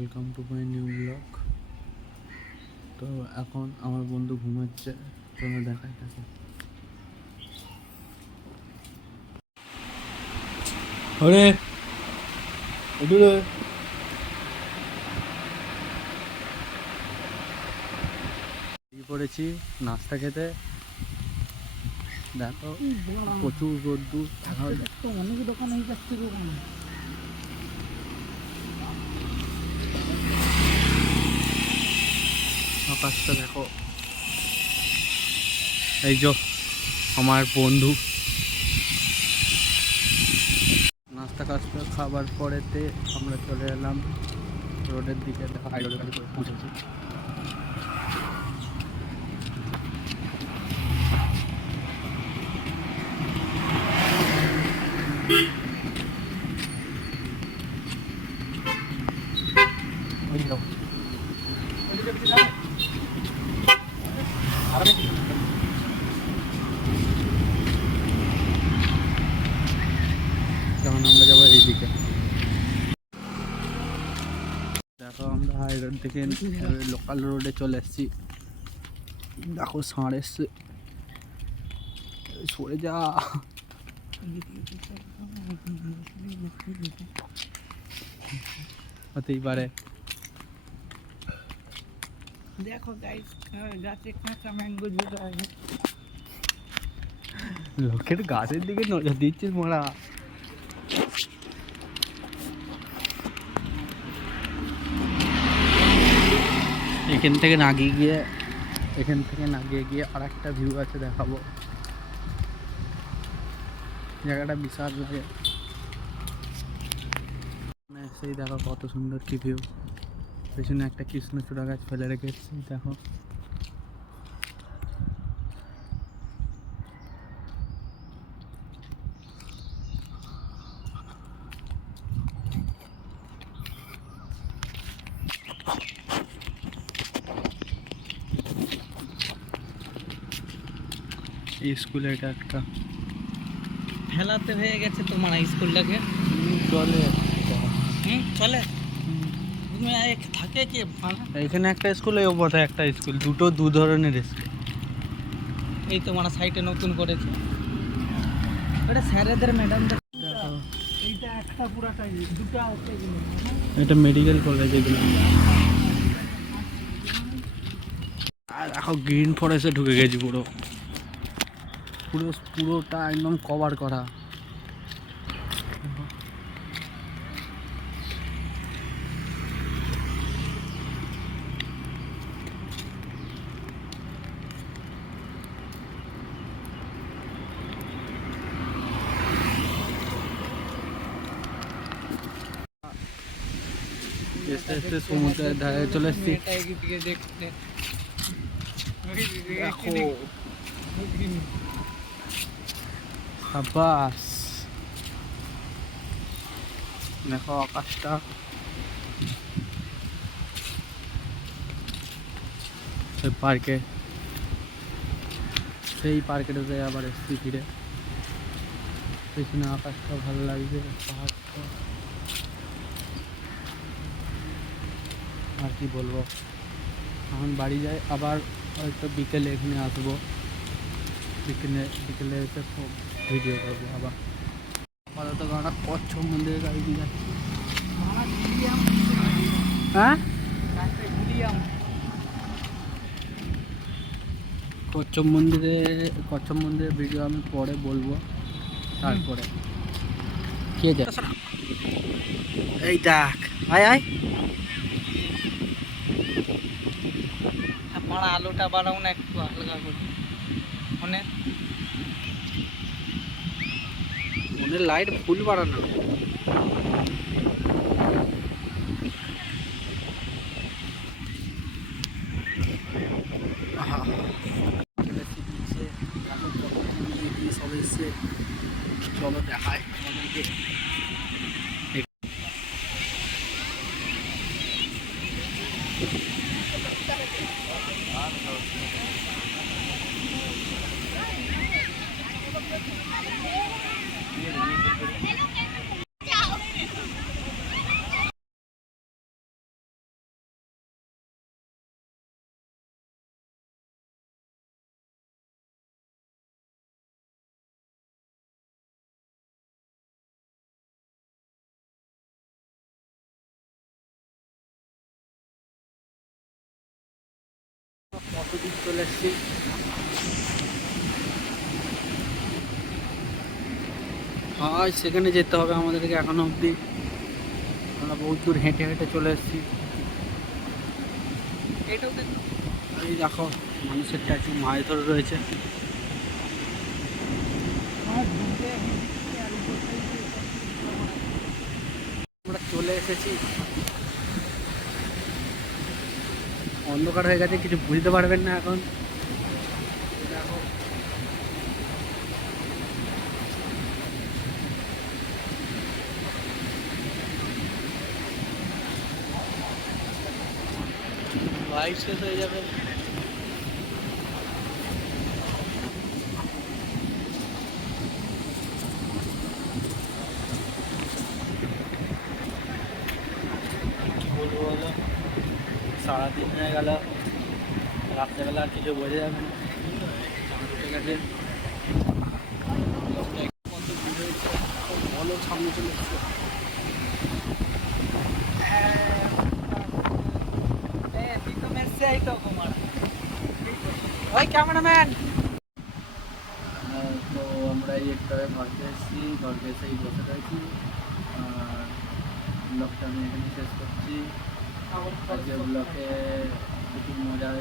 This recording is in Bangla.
Welcome to my new blog. তো এখন আমার বন্ধু ঘুমাচ্ছে, চলো দেখাই তাকে। আরে এটুরে পড়েছি নাস্তা খেতে। দেখো প্রচুর রোদ্দুর, অনেক দোকান হয়ে যাচ্ছে। আকাশটা দেখো। এই যে আমার বন্ধু নাস্তা কাস্তা খাবার পরেতে আমরা চলে এলাম রোডের দিকে। দেখো হাই রোডের কাছে পৌঁছেছি। যেমন আমরা যাবো এইদিকে। দেখো আমরা হাই রোড থেকে লোকাল রোডে চলে এসেছি। দেখো ষাঁড় এসছে, সরে যা। হতেই পারে। দেখো গাইস, গাছে কাঁচা ম্যাঙ্গো ঝুলে আছে। লোকের গাছের দিকে নজর দিচ্ছিস মোরা। এখান থেকে নাগিয়ে গিয়ে আর একটা ভিউ আছে, দেখাবো। জায়গাটা বিশাল লাগে। সেই দেখো কত সুন্দর কি ভিউ। পেছনে একটা কৃষ্ণচূড়া গাছ ফেলে রেখেছি, দেখো। এই স্কুলে এটা একটা ফেলাতে হয়ে গেছে তোমার স্কুলটাকে। চলে চলে। তুমি থাকে কি এখানে একটা স্কুল, এই বোধহয় একটা স্কুল, দুটো দু ধরনের স্কুল। এই তোমার সাইটে নতুন করেছে এটা স্যারেদের ম্যাডামদের। এইটা একটা পুরাটাই দুটো আছে এগুলো। এটা মেডিকেল কলেজ এগুলো। আর এখন গ্রিন ফরেস্টে ঢুকে গেছি পুরো। পুরোটা একদম কভার করা। আস্তে আস্তে সমুদ্রের ধারে চলে এসেছি। দেখো সাবাস, দেখো আকাশটা। সেই পার্কেটাতে আবার এসছি ফিরে। পেছনে আকাশটা ভালো লাগছে, পাহাড়টা। আর কি বলবো, এখন বাড়ি যাই, আবার হয়তো বিকেলে এখানে আসবো। বিকেলে এসে ভিডিও করবো আবার। আপাতত আমরা কচ্ছপ মন্দিরের গাড়ি দিয়ে যাচ্ছি। হ্যাঁ, কচ্ছপ মন্দিরের ভিডিও আমি পরে বলবো। তারপরে কে যায়, এই দেখ, আয় আয়। আমার আলোটা বাড়াও না একটু হালকা করে। মনের লাইট ফুল বাড়ানো। চলো দেখায় আমাদেরকে। ওদিক চলে এসেছি। হয় সেখানে যেতে হবে আমাদেরকে, এখনো অবধি আমরা বহুত দূর হেঁটে হেঁটে চলে এসেছি। এটাও দেখো। এই দেখো মানুষের ট্যাচু মাছ ধরে রয়েছে। আমরা চলে এসেছি, অন্ধকার হয়ে গেছে, কিছু বুঝতে পারবেন না এখন। দেখো লাইট শেষ হয়ে যাবে। কি বলবো বলো, সারাদিন হয়ে গেল, রাত্রেবেলা আর কিছু বোঝা যাবে না। চাঁদ উঠে গেছে, কত ভিড় হয়েছে, বলো সামনে চলে এসছে। ওই ক্যামেরাম্যান। তো আমরা এই একটা ঘরকে এসেছি, ঘরকে এসেই বসে রয়েছি। আর ব্লগটা আমি এখানে শেষ করছি। আজকে ব্লগে খুব মজা হয়েছে।